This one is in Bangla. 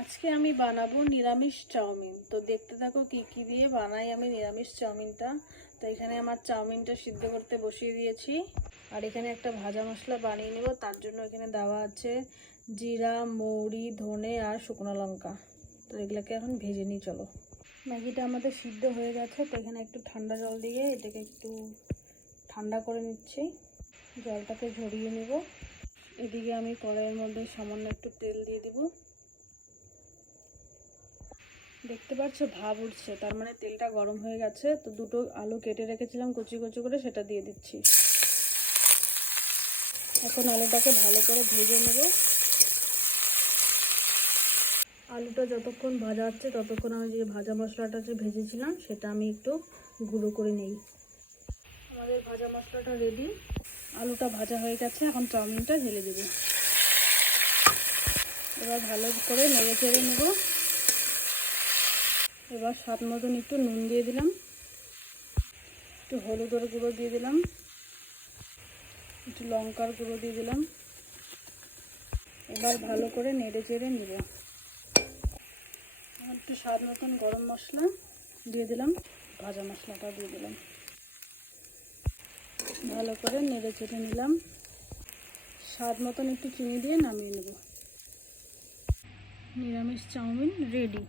আজকে আমি বানাবো নিরামিষ চাউমিন। তো দেখতে থাকো কি কি দিয়ে বানাই আমি নিরামিষ চাউমিনটা। তো এখানে আমার চাউমিনটা সিদ্ধ করতে বসিয়ে দিয়েছি, আর এখানে একটা ভাজা মশলা বানিয়ে নেব। তার জন্য এখানে দেওয়া আছে জিরা, মৌরি, ধনে আর শুকনো লঙ্কা। তো এগুলোকে এখন ভেজে নিই। চলো, ম্যাগিটা আমাদের সিদ্ধ হয়ে গেছে। তো এখানে একটু ঠান্ডা জল দিয়ে এটাকে একটু ঠান্ডা করে নিচ্ছি, জলটাকে ঝরিয়ে নেব। এদিকে আমি কড়াইয়ের মধ্যে সামান্য একটু তেল দিয়ে দিব। দেখতে পাচ্ছ ভাব উঠছে, তার মানে তেলটা গরম হয়ে গেছে। তো দুটো আলু কেটে রেখেছিলাম কুচি কুচি করে, সেটা দিয়ে দিচ্ছি। এখন আলুটাকে ভালো করে ভেজে নেব। আলুটা যতক্ষণ ভাজা হচ্ছে ততক্ষণ আমি যে ভাজা মশলাটা যে ভেজেছিলাম সেটা আমি একটু গুঁড়ো করে নেই। আমাদের ভাজা মশলাটা রেডি, আলুটা ভাজা হয়ে গেছে। এখন চাউমিনটা ঢেলে দেব। এবার ভালো করে নেড়ে চেড়ে নেব। এবার স্বাদ মতন একটু নুন দিয়ে দিলাম, একটু হলুদের গুঁড়ো দিয়ে দিলাম, একটু লঙ্কার গুঁড়ো দিয়ে দিলাম। এবার ভালো করে নেড়ে চেড়ে নেব। একটু স্বাদ মতন গরম মশলা দিয়ে দিলাম, ভাজা মশলাটা দিয়ে দিলাম। ভালো করে নেড়ে চেড়ে নিলাম। স্বাদ মতন একটু চিনি দিয়ে নামিয়ে নেব। নিরামিষ চাউমিন রেডি।